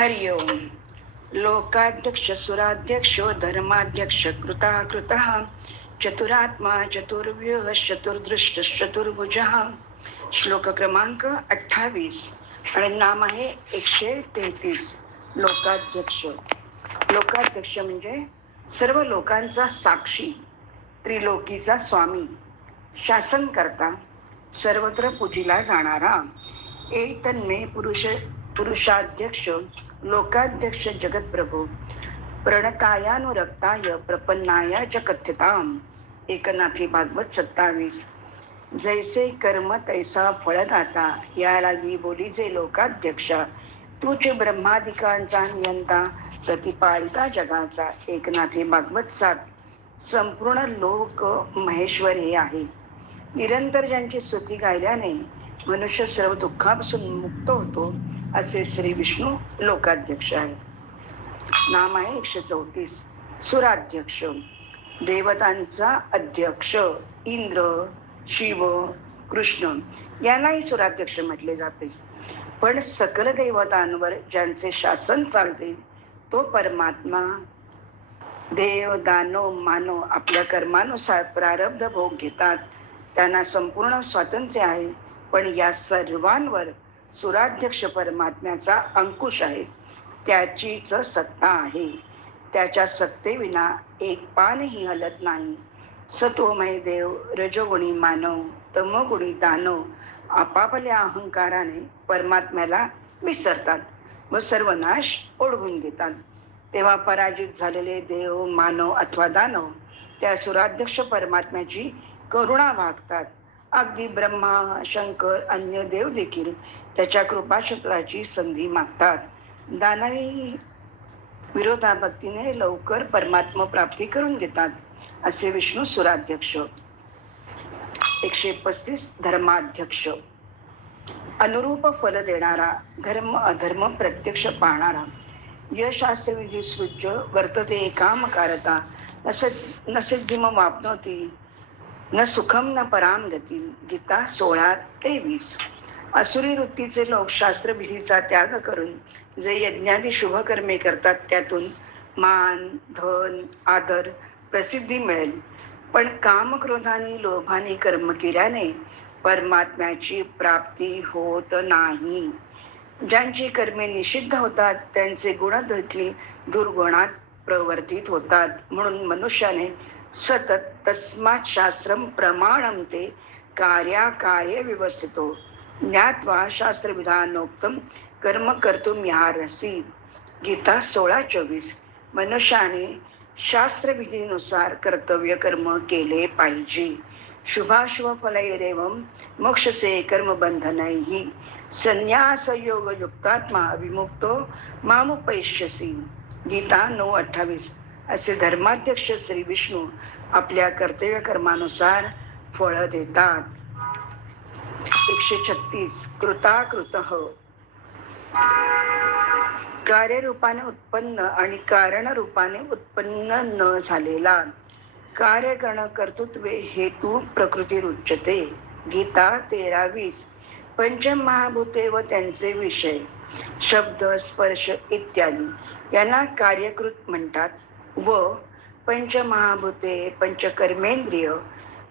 हरि ओम. लोकाध्यक्ष सुराध्यक्षो धर्माध्यक्ष कृताकृतः चतुरात्मा चतुर्व्यूह चतुर्दृष्टचतुर्भुजः. श्लोक क्रमांक 28 आणि नाम आहे 133. लोकाध्यक्ष. लोकाध्यक्ष म्हणजे सर्व लोकांचा साक्षी, त्रिलोकीचा स्वामी, शासन करता, सर्वत्र पूजिला जाणारा, एक तन्मे पुरुषाध्यक्ष लोकाध्यक्ष जगतप्रभू, प्रणतायानुरक्ताय प्रपन्नाय च कथ्यताम. एकनाथी भागवत 27. जैसे कर्म तैसा फळदाता, या लागी बोलीजे लोकाध्यक्षा. तूच ब्रह्मादिकांचा नियंता, प्रतिपालिता जगाचा. एकनाथी भागवत 7. संपूर्ण लोक महेश्वर हे आहे. निरंतर ज्यांची स्तुती गायल्याने मनुष्य सर्व दुःखापासून मुक्त होतो, असे श्री विष्णू लोकाध्यक्ष आहे. नाम आहे 134. सुराध्यक्ष. देवतांचा अध्यक्ष इंद्र, शिव, कृष्ण यांनाही सुराध्यक्ष म्हटले जाते. पण सकल देवतांवर ज्यांचे शासन चालते तो परमात्मा. देव, दानव, मानव आपल्या कर्मानुसार प्रारब्ध भोग घेतात, त्यांना संपूर्ण स्वातंत्र्य आहे. पण या सर्वांवर सुराध्यक्ष परमात्म्याचा अंकुश आहे, त्याचीच सत्ता आहे. त्याच्या सत्तेविना एक पानही हलत नाही. सत्वमय देव, रजोगुणी मानव, तमोगुणी दानव आपापल्या अहंकाराने परमात्म्याला विसरतात व सर्वनाश ओढवून घेतात. तेव्हा पराजित झालेले देव, मानव अथवा दानव त्या सुराध्यक्ष परमात्म्याची करुणा भागतात. अगदी ब्रह्मा, शंकर, अन्य देव देखील त्याच्या कृपाक्षेत्राची संधी मागतात. दानवी विरोधाभक्तीने लवकर परमात्मा प्राप्ती करून घेतात, असे विष्णू सुराध्यक्ष. 135. धर्माध्यक्ष. अनुरूप फल देणारा, धर्म अधर्म प्रत्यक्ष पाहणारा, यशास्त्रविधी सृज्य वर्तते कामकारता, न सिद्धिम वाप्नोति न सुखम न पराम गती. गीता 16:23. असुरी वृत्तीचे लोक शास्त्रविधीचा त्याग करून जे यज्ञादी शुभकर्मे करतात, त्यातून मान, धन, आदर, प्रसिद्धी मिळेल. पण कामक्रोधाने लोभाने कर्म केल्याने परमात्म्याची प्राप्ती होत नाही. ज्यांची कर्मे निषिद्ध होतात त्यांचे गुण देखील दुर्गुणात प्रवर्तित होतात. म्हणून मनुष्याने सतत तस्मात् शास्त्रम प्रमाणम ते कार्याकार्य व्यवस्थितो ज्ञात्वा शास्त्रविधानोक्तम कर्म कर्तुम यार्हसि. गीता 16:24. मनुष्याने शास्त्रविधीनुसार कर्तव्य कर्म केले पाहिजे. शुभाशुभ फलैरेवं मोक्षसे कर्मबंधनैः संन्यास योग युक्तात्मा विमुक्तो मामुपैष्यसि. गीता 9:28. असे धर्माध्यक्ष श्री विष्णू आपल्या कर्तव्य कर्मानुसार फळ देतात. 136. कृताकृतः. कार्यरूपाने उत्पन्न आणि कारणरूपाने उत्पन्न न झालेला, कार्यगण कर्तृत्वे हेतू प्रकृती रुच्यते. गीता 13:20. पंचमहाभूते व त्यांचे विषय, शब्द, स्पर्श इत्यादी यांना कार्यकृत म्हणतात. व पंचमहाभूते, पंचकर्मेंद्रिय,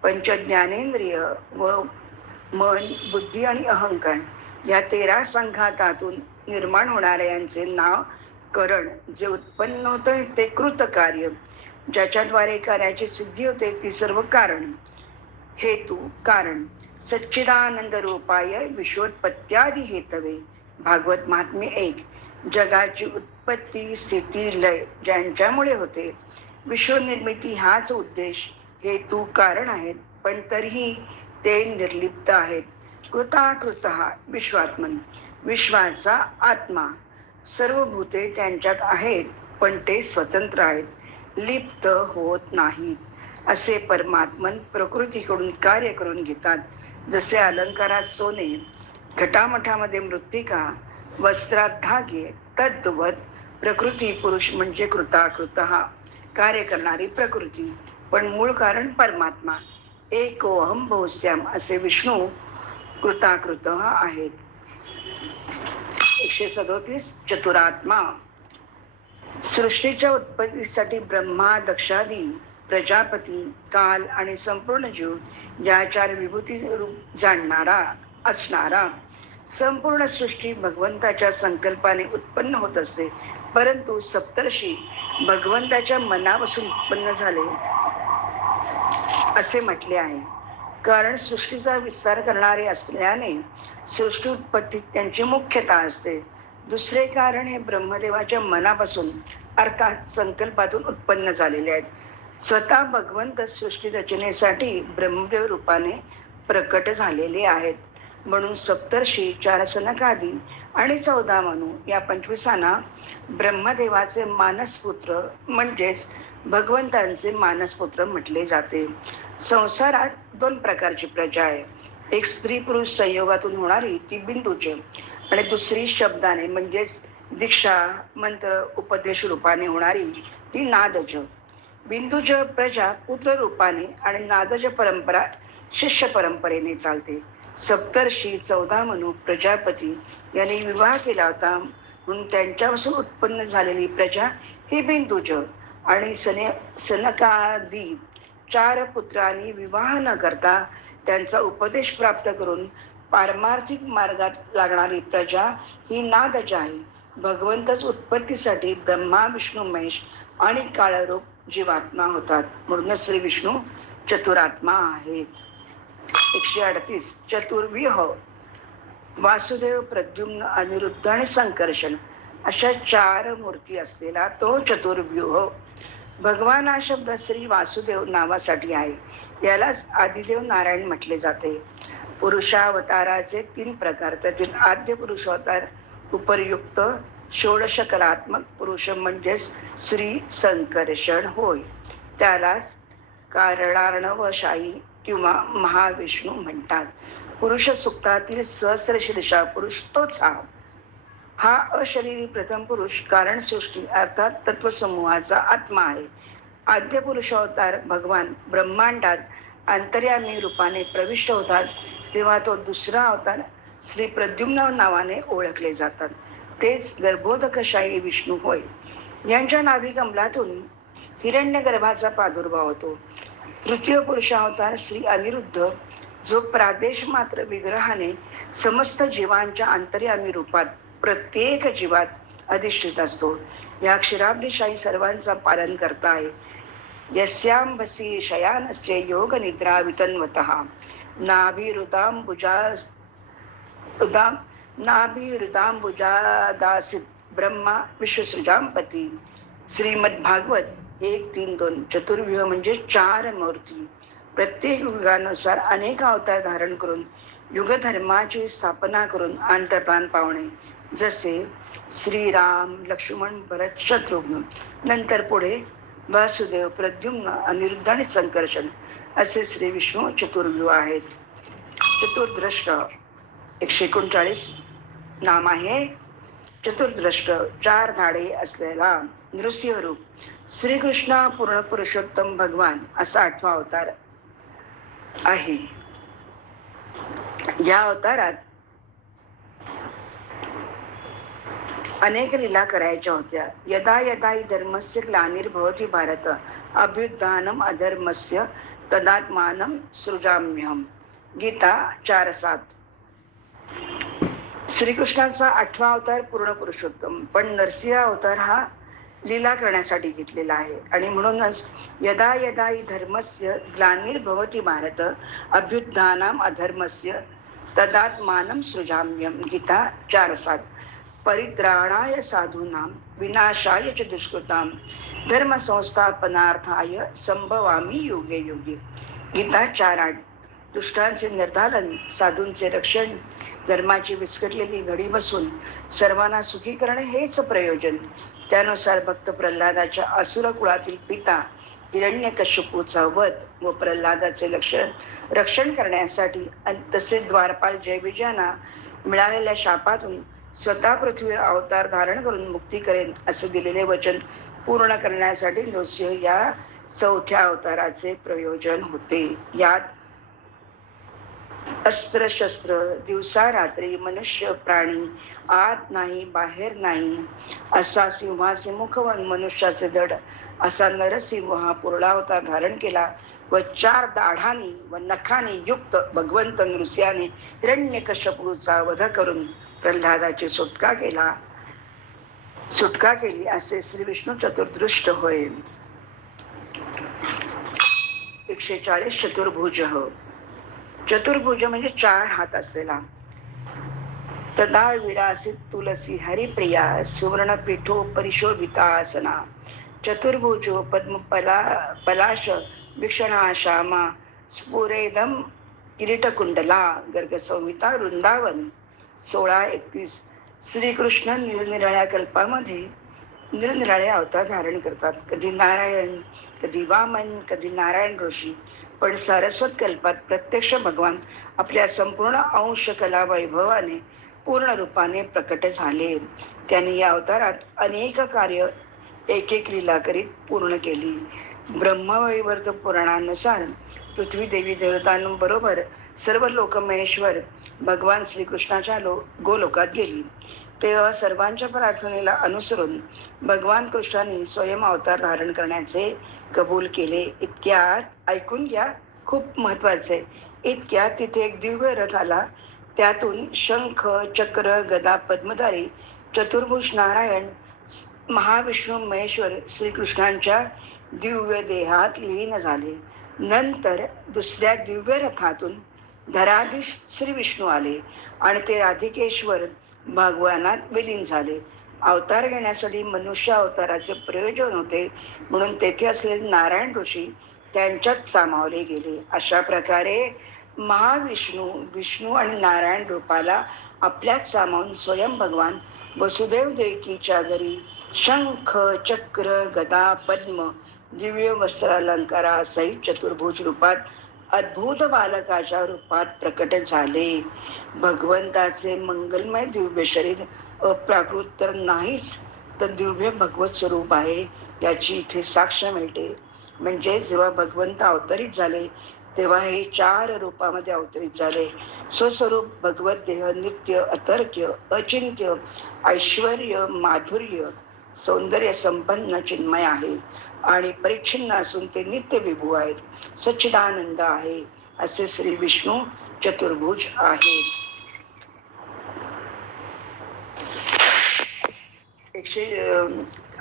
पंचज्ञानेंद्रिय व मन, बुद्धी आणि अहंकार या 13 संघातातून निर्माण होणाऱ्या यांचे नाव करण. जे उत्पन्न होते ते कृत कार्य, ज्याच्याद्वारे कार्याची सिद्धी होते ती सर्व कारण. हेतू कारण. सच्चिदानंद रूपाय विश्वोत्पत्त्यादी हेतवे. भागवत महात्म्य 1. जगाची उत्पत्ती, स्थिती, लय ज्यांच्यामुळे होते, विश्वनिर्मिती हाच उद्देश, हेतू, कारण आहेत. पण तरीही ते निर्लिप्त आहेत. कृताकृतः. विश्वात्मन. विश्वाचा आत्मा. सर्व भूते त्यांच्यात आहेत, पण ते स्वतंत्र आहेत, लिप्त होत नाहीत. असे परमात्मन प्रकृतीकडून कार्य करून घेतात. जसे अलंकारात सोने, घटामठामध्ये मृत्तिका, वस्त्रात धागे, तद्वत प्रकृती पुरुष म्हणजे कृताकृतः, कार्य करणारी प्रकृती, पण मूळ कारण परमात्मा. एकोहम बहुश्याम असे विष्णू कृताकृतः आहेत. 137 चतुरात्मा. सृष्टीच्या उत्पत्तीसाठी ब्रह्मा, दक्षादी, प्रजापती, काल आणि संपूर्ण जीव या चार विभूती रूप जाणणारा असणारा संपूर्ण सृष्टी भगवंताच्या संकल्पाने उत्पन्न होत असते. परंतु सप्तर्षी भगवंताच्या मनापासून उत्पन्न झाले असे म्हटले आहे. कारण सृष्टीचा विस्तार करणारे असल्याने सृष्टी उत्पत्तीत त्यांची मुख्यता असते. दुसरे कारण हे ब्रह्मदेवाच्या मनापासून अर्थात संकल्पातून उत्पन्न झालेले आहेत. स्वतः भगवंत सृष्टी रचनेसाठी ब्रह्मदेव रूपाने प्रकट झालेले आहेत. म्हणून सप्तर्षी, 4 सनकादी आणि 14 मनू या 25 ब्रह्मदेवाचे मानसपुत्र म्हणजेच भगवंतांचे मानसपुत्र म्हटले जाते. संसारात 2 प्रकारची प्रजा आहे. एक स्त्री पुरुष संयोगातून होणारी ती बिंदुज आणि दुसरी शब्दाने म्हणजेच दीक्षा मंत्र उपदेश रूपाने होणारी ती नादज. बिंदुज प्रजा पुत्र रूपाने आणि नादज परंपरा शिष्य परंपरेने चालते. सप्तर्षी 14 मनू प्रजापती यांनी विवाह केला होता म्हणून त्यांच्यापासून उत्पन्न झालेली प्रजा ही बिंदुज आणि सनकादी 4 पुत्रांनी विवाह न करता त्यांचा उपदेश प्राप्त करून पारमार्थिक मार्गात लागणारी प्रजा ही नादज आहे. भगवंतच उत्पत्तीसाठी ब्रह्मा, विष्णू, महेश आणि काळरूप जीवात्मा होतात. म्हणूनच श्री विष्णू चतुरात्मा आहेत. 138 चतुर्व्यूह. वासुदेव, प्रद्युम्न, अनिरुद्ध आणि संकर्षण अशा 4 मूर्ती असलेला तो चतुर्व्यूह. भगवान हा शब्द श्री वासुदेव नावासाठी आहे. यालाच आदिदेव नारायण म्हटले जाते. पुरुषावताराचे 3 प्रकार. त्यातील आद्य पुरुषावतार उपरयुक्त 16 कलात्मक पुरुष म्हणजेच श्री संकर्षण होय. त्यालाच कारणार्णवशाही किंवा महाविष्णू म्हणतात. पुरुष सुक्तातील सहस्रशीर्षा पुरुष तोच हा अशरीरी प्रथम पुरुष कारण सृष्टी अर्थात तत्वसमूहाचा आत्मा आहे. आद्य पुरुषावतार भगवान ब्रह्मांडात अंतर्यामी रूपाने प्रविष्ट होतात तेव्हा तो दुसरा अवतार श्री प्रद्युम्न नावाने ओळखले जातात. तेच गर्भोदकशाही विष्णू होय. यांच्या नाभिकमलातून हिरण्यगर्भाचा प्रादुर्भाव होतो. तृतीय पुरुषावतार श्री अनिरुद्ध जो प्रादेश मात्र विग्रहाने समस्त जीवांच्या अंतर्यामी रूपात प्रत्येक जीवात अधिष्ठित असतो. या क्षीराब्धीशाही सर्वांचा पालन करता आहे. यस्यांबसी शयानस्य योग निद्रा वितन्वतः नाभिहृदांबुजादासित ब्रह्मा विश्वसृजांपती. श्रीमद्भागवत 1.3.2. चतुर्व्यूह म्हणजे 4 मूर्ती. प्रत्येक युगानुसार अनेक अवतार धारण करून युगधर्माची स्थापना करून अंतर्धान पावणे. जसे श्रीराम, लक्ष्मण, भरत, शत्रुघ्न. नंतर पुढे वासुदेव, प्रद्युम्न, अनिरुद्ध आणि संकर्षण असे श्री विष्णू चतुर्व्यूह आहेत. चतुर्द्रष्ट 139 नाम आहे. चतुर्द्रष्ट 4 धाडे असलेला नृसिंह रूप. श्रीकृष्ण पूर्ण पुरुषोत्तम भगवान असा 8वा अवतार आहे. या अवतारात अनेक लीला करायच्या होत्या. यदा यदा हि धर्मस्य ग्लानिर्भवति भारत अभ्युत्थानम् अधर्मस्य तदात्मानं सृजाम्यहम्. गीता 4:7. श्रीकृष्णाचा 8वा अवतार पूर्ण पुरुषोत्तम, पण नरसिंह अवतार हा लीला करण्यासाठी घेतलेला आहे. आणि म्हणूनच यदा यदा हि धर्मस्य ग्लानिर्भवति भारत अभ्युत्थानम् अधर्मस्य तदात्मानं सृजाम्यहम्. गीता 4:7. परित्राणाय साधूनां विनाशाय च दुष्कृतां धर्मसंस्थापनार्थाय संभवामि युगे युगे. गीता 4:8. दुष्टांचे निर्दालन, साधूंचे रक्षण, धर्माची विस्कटलेली घडी बसून सर्वांना सुखी करणे हेच प्रयोजन. त्यानुसार भक्त प्रल्हादाच्या असुर कुळातील पिता हिरण्यकश्यपूचा वध व प्रल्हादाचे रक्षण करण्यासाठी तसे द्वारपाल जयविजयांना मिळालेल्या शापातून स्वतः पृथ्वीवर अवतार धारण करून मुक्ती करेन असे दिलेले वचन पूर्ण करण्यासाठी नृसिंह या 4थ्या अवताराचे प्रयोजन होते. यात अस्त्र शस्त्र दिवसा रात्री मनुष्य प्राणी आत नाही बाहेर नाही असा सिंहाचे मुख व मनुष्याचे धड असा नरसिंह हा पुरळा धारण केला व 4 दाढांनी व नखांनी युक्त भगवंत नृसिंहाने हिरण्यकश्यपूचा वध करून प्रल्हादाची सुटका केली असे श्री विष्णू चतुर्दृष्ट होय. 140 चतुर्भुज. चतुर्भुज म्हणजे 4 हात असलेला. तदा विलासित तुलसी हरिप्रिया सुवर्ण पीठो परिशोभितासना चतुर्भुजो पलाश विक्षणा श्यामा स्फुरेदम किरीटकुंडला गर्ग संहिता वृंदावन. 16:31. श्रीकृष्ण निरनिराळ्या कल्पामध्ये निरनिराळे अवतार धारण करतात. कधी नारायण, कधी वामन, कधी नारायण ऋषी, पण सारस्वत कल्पात प्रत्यक्ष भगवान आपल्या संपूर्ण अंश कला वैभवाने पूर्ण रूपाने प्रकट झाले. त्यांनी या अवतारात अनेक कार्य एक एक लीला करीत पूर्ण केली. ब्रह्मवैवर्त पुराणानुसार पृथ्वी देवी देवतांबरोबर सर्व लोकमहेश्वर भगवान श्रीकृष्णाच्या गोलोकात गेली. तेव्हा सर्वांच्या प्रार्थनेला अनुसरून भगवान कृष्णाने स्वयं अवतार धारण करण्याचे कबूल केले. इतक्यात ऐकून घ्या, खूप महत्वाचे. इतक्यात तिथे एक दिव्य रथ आला. त्यातून शंख चक्र गदा पद्मधारी चतुर्भुज नारायण महाविष्णू महेश्वर श्रीकृष्णांच्या दिव्य देहात लीन झाले. नंतर दुसऱ्या दिव्य रथातून धराधीश श्री विष्णू आले आणि ते राधिकेश्वर भगवानात विलीन झाले. अवतार घेण्यासाठी मनुष्य अवताराचे प्रयोजन होते, म्हणून तेथे असलेले नारायण ऋषी त्यांच्यात सामावले गेले. अशा प्रकारे विष्णू आणि नारायण रूपाला आपल्यात सामावून स्वयं भगवान वसुदेव देवकीच्या घरी शंख चक्र गदा पद्म दिव्य वस्त्रालंकारासहित चतुर्भुज रूपात अद्भुत बालकाच्या रूपात प्रकट झाले. भगवंताचे मंगलमय दिव्य शरीर अप्राकृत तर नाहीच, तर दिव्य भगवत स्वरूप आहे याची इथे साक्ष मिळते. म्हणजे जेव्हा भगवंत अवतरित झाले तेव्हा हे 4 रूपामध्ये अवतरित झाले. स्वस्वरूप भगवत देह नित्य अतर्क्य अचिंत्य ऐश्वर्य माधुर्य सौंदर्य संपन्न चिन्मय आहे आणि परिच्छिन्न असून ते नित्य विभू आहेत. सच्चिदानंद आहे असे श्री विष्णू चतुर्भुज आहेत.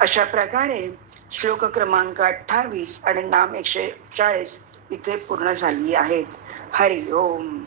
अशा प्रकारे श्लोक क्रमांक 28 आणि नाम 140 इथे पूर्ण झाली आहेत. हरि ओम.